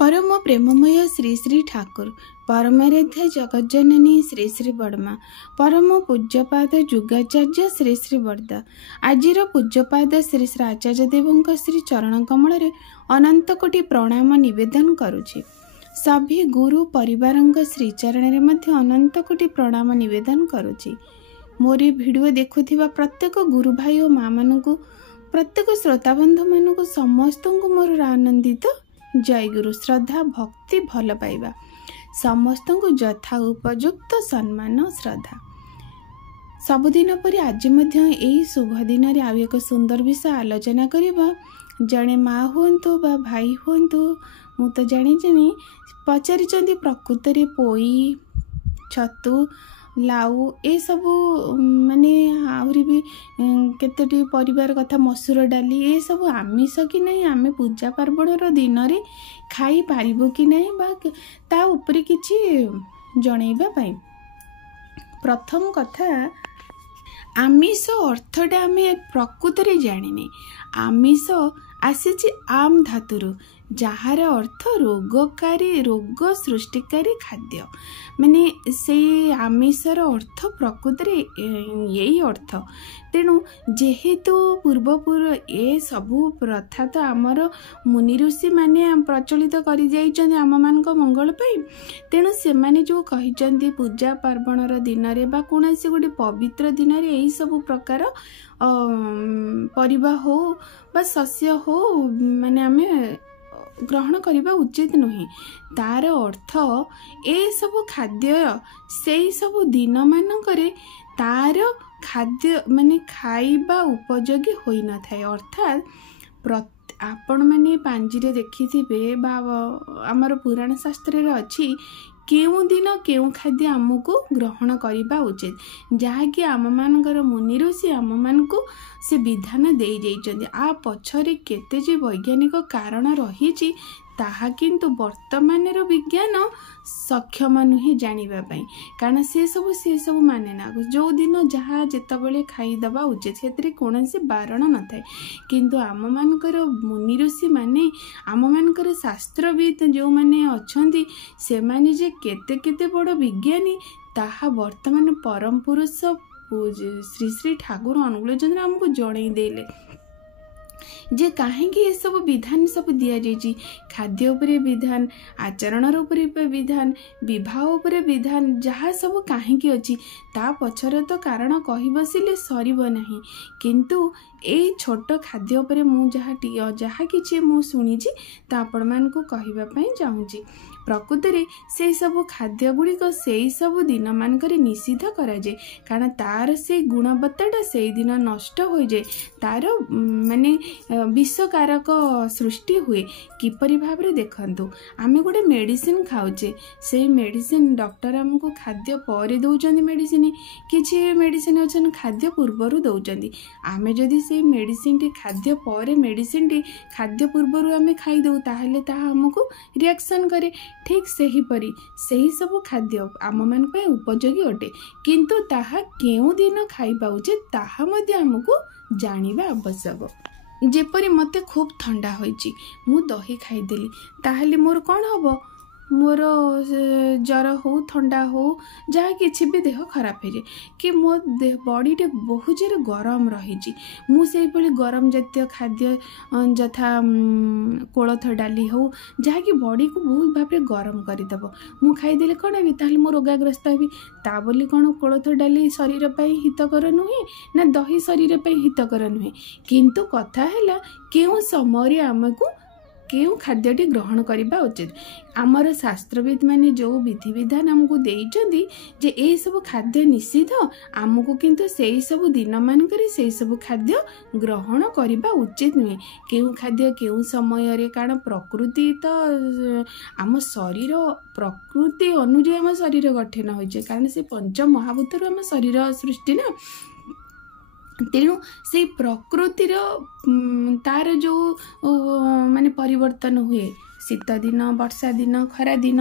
परम प्रेममय श्री श्री ठाकुर परमाराध्य जगज्जननी श्री श्री बड़मा परम पूज्यपाद जुगाचार्य श्री श्री बड़दा आजिर पूज्यपाद श्री श्री आचार्य देवों श्री चरण कमल अनंत कोटि प्रणाम निवेदन करुछि। सभी गुरु परिवार श्रीचरण में अनंत कोटि प्रणाम निवेदन करुछि। मोरी वीडियो देखुथिबा प्रत्येक गुरु भाई और माँ मानू प्रत्येक श्रोताबंधु मानू समस्त को मोर आनंदित जय गुरु श्रद्धा भक्ति भल पाइबा समस्त को यथा उपयुक्त सम्मान श्रद्धा। सबुदिन पर आज यही शुभ दिन में आउ एक सुंदर विषय आलोचना करबा। जड़े माँ हुंतु बा भाई हुंतु मु तो जानी पचारि प्रकृत में पोई छतु लाउ ए सबू माने आहरी भी केतोटी परिवार कथा मसूर डाली ए सब आमिष कि नहीं आमे पूजा पार्वणर दिन रे खाई पारिबो कि नहीं बा ता ऊपर किछि जणैबा पाई। प्रथम कथा आमिष अर्थटा आमे प्रकृत रे जानिने। आमिष आसीछि आम धातुरु जार अर्थ रोगकारी रोग सृष्टिकारी खाद्य माने से आमिषर अर्थ प्रकृत यही अर्थ। तेणु जेहेतु पूर्वपूर्व ए सबू प्रथा तो आमर मुनि ऋषि माने प्रचलित करि जाइछन्ति आम मानक मंगल पाई। तेणु से माने जो कहिछन्ति पूजा पार्वणर दिन रे बा कोनोसी गोटे पवित्र दिन रे एही सबू प्रकार परिबा हो बा शस्य हो माने आमे ग्रहण करने उचित नुहे। तार अर्थ ए सब खाद्य से सब दिन मानकरे तार खाद्य माने खाइबा उपयोगी होई न थाए। अर्थात आपण माने पांजिरे देखिथिबे बा आमर पुराण शास्त्र रे अछि केउ दिन केउ खाद्य आमको ग्रहण करने उचित जहाँकि आम मानकर मुनि ऋषि आम मानकु से विधान दे जाइछन्ति। आ पछरे केते जे वैज्ञानिक कारण रही ताहा किंतु वर्तमान विज्ञान सक्षम नुहे जानिबा पई कारण से सब माने ना जो दिन जहाँ जेतबेले खाईदबा उचित से कौनसी बारण न थाए। किंतु आम मानकर मुनि ऋषि माने आम मानकर शास्त्रविद जो माने अछंती से माने जे केते केते बड़ विज्ञानी ताहा वर्तमान परम पुरुष श्री श्री ठाकुर अनुकूल चंद्र आमको जणई देले जे कहीं ये सब विधान सब दि जाइए। खाद्य उपरे विधान आचरण उपरे विधान विवाह उपरे विधान जहाँ सब कहीं अच्छी ता पछर तो कारण कही बसिले सरब नहीं। किंतु ए छोट खाद्य उपरे मु जहाँ किछि मु शुणी आपण मानकु कहिबा पई चाहूँगी। प्रकृत रे से सब खाद्य गुड़िक से सब दिन मानकर निषिद्ध करा जाए कारण तार से गुणवत्ताटा से दिन नष्ट हो जाए तार माने विषकारक सृष्टि हुए। किपरि भाव रे देखंतु आमे गोटे मेडिसिन खाउचे से मेडिसिन डॉक्टर हमको खाद्य पर दौरान मेडिसिन किछि मेडिसिन अच्छन खाद्य पूर्वर दौरान आमे जदि से मेडिसिन टी खाद्य पर मेडिसिन टी खाद्य पूर्वर आमे खाई दउ ताहले ताहा हमको रिएक्शन करे। ठीक सही परी सही सब खाद्य आम मान पे उपयोगी अटे किंतु ताहा केउ दिन खाइबा उचित ताहा मध्य हमको जानिबा आवश्यक। जेपरी मते खूब ठंडा होइची मु दही खाइदेली ताहले मोर कौन हबो मोर जर हो ठंडा हो जहाँ किसी भी देह खराब हो जाए कि मो देह बॉडीटे बहुत जोर गरम रही मुझे गरम जातीय खाद्य जथा कोलथ डाली हो जहाँकि बॉडी को बहुत भाव गरम करदेव मु खाईदे कौन हेबी ताहले मो रोगाग्रस्त हेबी ता बोली कौन कोलथ डाली शरीर पर हितकर नुहे ना दही शरीर पर हितकर नुहे। किंतु कथा है केउ समय आमको केउ खाद्यटी ग्रहण करने उचित। आमर शास्त्रविद माने जो विधि विधान आमको देइचंदी जे ए सब खाद्य निषिद्ध आमको किंतु से सब दिन मानकर से सब खाद्य ग्रहण करने उचित नुहे। केउ खाद्य केउ समय रे कारण प्रकृति तो आम शरीर प्रकृति अनुଯାयी आम शरीर गठन होइछे कारण से पंच महाभूतर आम शरीर सृष्टि ना। तेणु से प्रकृतिर तार जो माने परिवर्तन हुए शीत दिन वर्षा दिन खरा दिन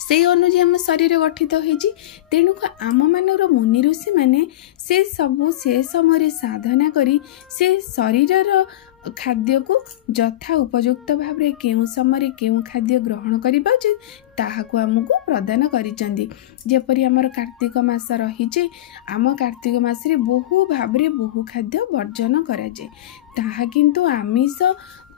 से अनुଯାयी आम शरीर गठित होइछि। तेणु आम मानर मुनि ऋषि माने से सबु से समय साधना करी से शरीरर खाद्य को यथा उपयुक्त भाव में केउं समय केउं खाद्य ग्रहण करिबा उचित ताहाकु आमको प्रदान करिसेंती। जेपरि आमर कार्तिक मास रही आम कार्तिक मास रे बहु भाव रे बहु खाद्य वर्जन कराए ताहा किंतु आमिष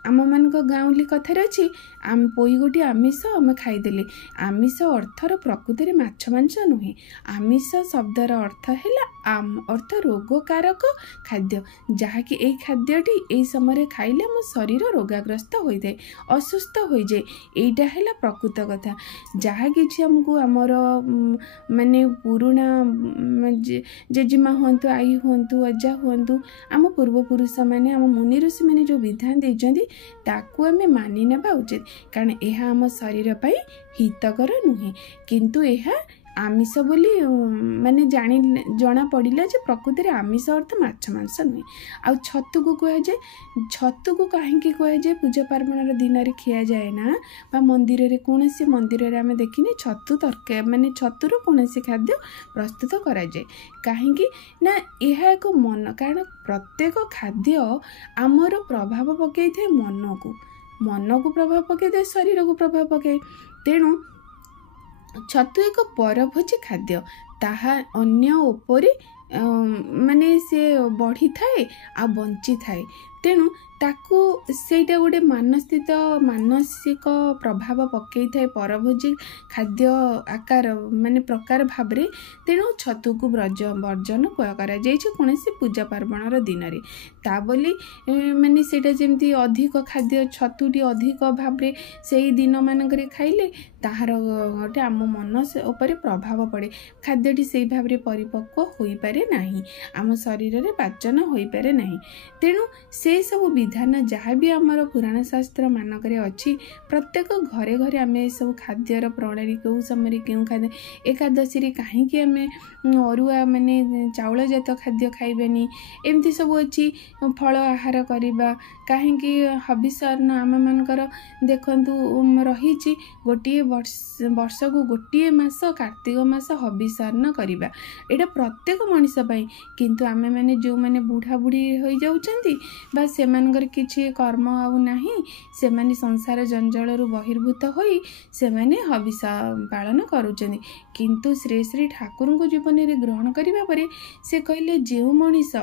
आम मान गाँवली कथार अच्छी आम पोई गोटे आमिष आम खाईदे। आमिष अर्थर प्रकृति में माछ मांस नुहे। आमिष शब्दर अर्थ है अर्थ रोगकारक खाद्य जहाँकि यही खाद्यटी यही समय खाइले आम शरीर रोगाग्रस्त हो जाए असुस्थ हो जाए। यहीटा है प्रकृत कथा जहाँ कि आमको आमर माने पुराणा जेजेमा हूँ आई हूँ अजा हूँ आम पूर्वपुरुष मैंने आम मुनि ऋषि मैंने जो विधान देते ताकू आमे मानि नेबा उचित कारण यह आम शरीर पाई हितकर नुहे किंतु यह आमिष बोली माने जना पड़ा जे प्रकृति आमिष अर्थ माछ मांस नुहे। आ छतु को कह जाए छतु को कहीं कह जाए पूजा पार्वण दिन में खिया जाए ना बा मंदिर रे कौन सी मंदिर रे आमे देखिने छतु तरकारी माने छतुर कौन सी खाद्य प्रस्तुत करा जाए कहीं ना यह एक मन कारण प्रत्येक खाद्य आमर प्रभाव पकई थे मन को प्रभाव पकई थे शरीर को प्रभाव पकए। तेणु छतु एक परभोजी खाद्य ताहा अन्य उपरि माने से बढ़ी थाए आ बंची थाए। तेणु ताकू सेटा गोटे मानसिक प्रभाव पकई थाए परभोजी खाद्य आकार माने प्रकार भाव रे। तेणु छतु को वर्जन करा कौन पूजा पार्वणर दिन में ता बोली माने सेटा जेमती अधिक खाद्य छतुटी अधिक भाव रे से दिन मानक खाइले ताहार गोटे आम मन उपर प्रभाव पड़े खाद्यटी से भाव रे परिपक्व हो पारे नाही आम शरीर रे पाचन हो पारे नाही। तेणु से सब विधान जहाँ भी आमर पुराण शास्त्र मानक अच्छी प्रत्येक घरे घरे आम सब खाद्यर प्रणाली कौ समय क्यों खाद्य एकादशी कहीं आम अरुआ माने चाउल जात खाद्य खाइबेनी एमती सब अच्छी फल आहार करवा कहीं हबिषर्ण आम मानकर देखु रही गोटे वर्ष को गोटे मास कार्तिक मास हबिषर्ण करवा एटा प्रत्येक मनीष पाई किंतु आमे माने जो माने बुढ़ा बुढ़ी हो जाउछंती बा सेमानकर किछि कर्म आउ नाही से माने संसार जंजाल रु बहिर्भूत होई से माने हबिष पालन करूछंती किंतु श्री श्री ठाकुर को जीवन में ग्रहण करिबा परे से कहले जेउ मनीष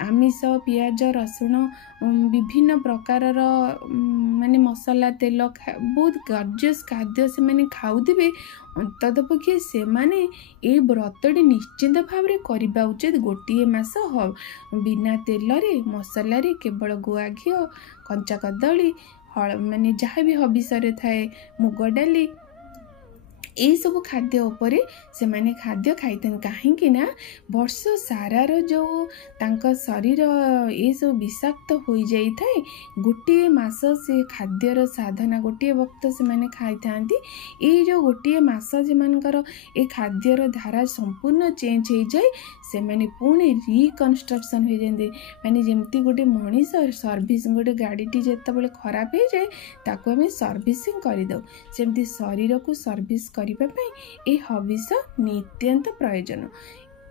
आमिष पियाज रसुण विभिन्न प्रकार माने मसला तेल बहुत गर्जियस खाद्य से माने खाउथिबे अंततपक्षे से माने ए व्रतटी निश्चिंत भाव में करबा उचित। गोटे मास बिना तेल रे मसला रे केवल गुआ घी कंचा कदली माने जहाँ भी हबिषरे थाए मुग डाली यही सब खाद्य उपरे से माने खाद्य खाई कहीं ना वर्ष सारार जो तांका शरीर ये सब विषाक्त हो जाई थाए गोटे मास से खाद्यर साधना गोटे वक्त से माने खाई थांती ये जो गोटे मास जे मानकर ए खाद्यर धारा संपूर्ण चेंज हो जाए से माने पुणी रिकनस्ट्रक्शन हो जाते माने जेमती गोटे मनीष सर्विस गोटे गाड़ीटी जितेबाला खराब हो जाए ताको आम सर्विसिंग करदे सेमती शरीर को सर्विस करने ये हबिष नित्यंत प्रयोजन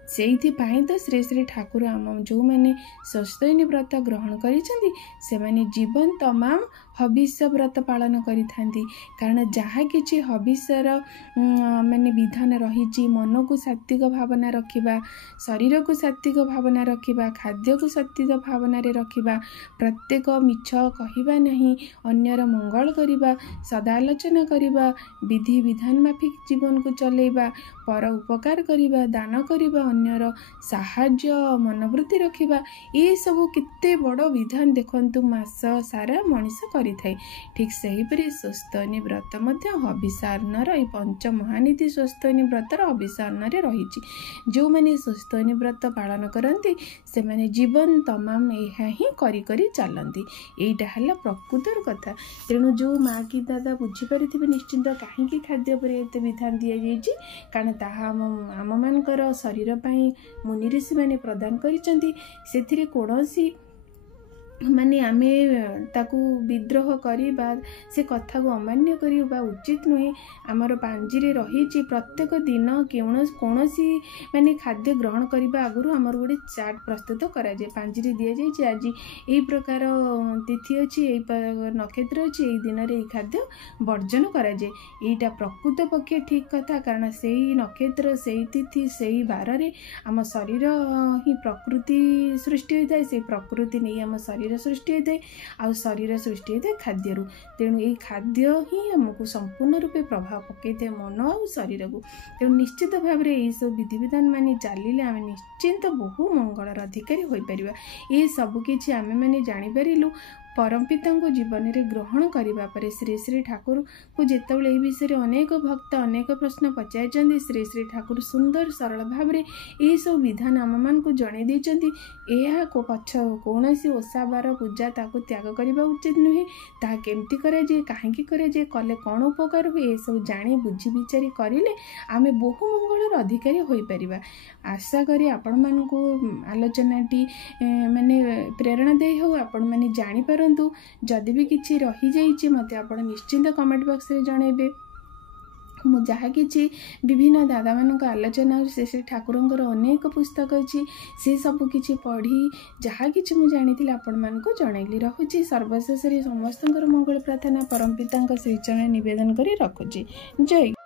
से तो श्री श्री ठाकुर आम जो मैंने स्वस्थयनी व्रत ग्रहण करिसें जीवन तमाम हबिष व्रत पालन करि कारण जहाँ कि हबिषर माने विधान रही मन को सात्विक भावना रखिबा शरीर को सात्विक भावना रखिबा खाद्य को सात्विक भावना रे रखिबा प्रत्येक मिछ कहिबा नहीं अन्यर मंगल करिबा सदालोचना करिबा विधि विधान माफिक जीवन को चलेबा पर उपकार करिबा दान करिबा अन्यर साहाय्य मनोवृत्ति रखिबा ये सब केते बड़ विधान देखंतु मास सारा मनीष करिथाय। ठीक सेहीपरि स्वस्थयनी व्रत मध्य हबिषार्णर ये पंच महानीति स्वस्थयनी व्रतर हबिषार्ण रे रहिछि जो माने स्वस्थयनी व्रत पालन करंती से माने जीवन तमाम यह ही करी करी चलती एटा हला प्रकृतर कथा। तेणु जो माँ की दादा बुझी पारिथिबे निश्चिंत कहीं खाद्य पर एते विधान दिया जाइछि कारण ताहा आम मानकर शरीर पाई मुनि ऋषि माने प्रदान करिसेंती सेथिरे कोनोसी ମାନେ ଆମେ ତାକୁ ବିଦ୍ରୋହ କରି ବା ସେ କଥାକୁ ଅମାନ୍ୟ କରିବା ଉଚିତ ନୁହେଁ। ଆମର ପାଞ୍ଜିରେ ରହିଛି ପ୍ରତ୍ୟେକ ଦିନ କୌଣସି ମାନେ ଖାଦ୍ୟ ଗ୍ରହଣ କରିବା ଆଗରୁ ଆମର ଗୋଟେ ଚାର୍ଟ ପ୍ରସ୍ତୁତ କରାଯାଏ। ପାଞ୍ଜିରେ ଦିଆଯାଇଛି ଆଜି ଏଇ ପ୍ରକାର ତିଥି ଅଛି, ଏଇ ନକ୍ଷତ୍ର ଅଛି, ଏଇ ଦିନରେ ଏଇ ଖାଦ୍ୟ ବର୍ଜନ କରାଯାଏ। ଏଇଟା ପ୍ରକୃତ ପକ୍ଷେ ଠିକ୍ କଥା, କାରଣ ସେଇ ନକ୍ଷତ୍ର, ସେଇ ତିଥି, ସେଇ ବାରରେ ଆମ ଶରୀର ହିଁ ପ୍ରକୃତି ସୃଷ୍ଟି ହୋଇଥାଏ। ସେଇ ପ୍ରକୃତି ନେଇ ଆମ ଶରୀର ସୃଷ୍ଟି ହୋଇଥାଏ, ଆଉ ଶରୀର ସୃଷ୍ଟି ହୋଇଥାଏ ଖାଦ୍ୟରୁ। ତେଣୁ ଏଇ ଖାଦ୍ୟ ହିଁ ଆମକୁ ସମ୍ପୂର୍ଣ୍ଣ ରୂପେ ପ୍ରଭାବ ପକାଇଥାଏ ମନ ଆଉ ଶରୀରକୁ। ତେଣୁ ନିଶ୍ଚିତ ଭାବରେ ଏହିସବୁ ବିଧିବିଧାନ ମାନି ଚାଲିଲେ ଆମେ ନିଶ୍ଚିନ୍ତ ବହୁ ମଙ୍ଗଳର ଅଧିକାରୀ ହୋଇପାରିବା। ଏ ସବୁ କିଛି ଆମେମାନେ ଜାଣିପାରିଲୁ ପରମପିତାଙ୍କୁ ଜୀବନରେ ଗ୍ରହଣ କରିବା ପରେ। ଶ୍ରୀ ଶ୍ରୀ ଠାକୁରଙ୍କୁ ଯେତେବେଳେ ଏହି ବିଷୟରେ ଅନେକ ଭକ୍ତ ଅନେକ ପ୍ରଶ୍ନ ପଚାରିଛନ୍ତି, ଶ୍ରୀ ଶ୍ରୀ ଠାକୁର ସୁନ୍ଦର ସରଳ ଭାବରେ ଏହିସବୁ ବିଧାନ ଆମମାନଙ୍କୁ ଜଣାଇ ଦେଇଛନ୍ତି। ଏହା ପଛ କୌଣସି ଓଷା ବାର ପୂଜା ତାକୁ ତ୍ୟାଗ କରିବା ଉଚିତ ନୁହେଁ। ତାହା କେମିତି କରାଯାଏ, କାହିଁକି କରାଯାଏ, କଲେ କ'ଣ ଉପକାର ହୁଏ, ଏସବୁ ଜାଣି ବୁଝି ବିଚାରି କରିଲେ ଆମେ ବହୁ ମଙ୍ଗଳର ଅଧିକାରୀ ହୋଇପାରିବା। ଆଶା କରି ଆପଣମାନଙ୍କୁ ଆଲୋଚନାଟି ମାନେ ପ୍ରେରଣାଦାୟୀ ହେଉ, ଆପଣମାନେ ଜାଣିପାରନ୍ତୁ। ଯଦି ବି କିଛି ରହିଯାଇଛି ମୋତେ ଆପଣ ନିଶ୍ଚିନ୍ତ କମେଣ୍ଟ ବକ୍ସରେ ଜଣାଇବେ। ମୁଁ ଯାହା କିଛି ବିଭିନ୍ନ ଦାଦାମାନଙ୍କ ଆଲୋଚନା ସେ ଠାକୁରଙ୍କର ଅନେକ ପୁସ୍ତକ ଅଛି, ସେ ସବୁ କିଛି ପଢ଼ି ଯାହା କିଛି ମୁଁ ଜାଣିଥିଲି ଆପଣମାନଙ୍କୁ ଜଣାଇଲି। ରହୁଛି। ସର୍ବଶେଷରେ ସମସ୍ତଙ୍କର ମଙ୍ଗଳ ପ୍ରାର୍ଥନା ପରମପିତାଙ୍କ ଶ୍ରୀଚରଣରେ ନିବେଦନ କରି ରଖୁଛି। ଜୟ।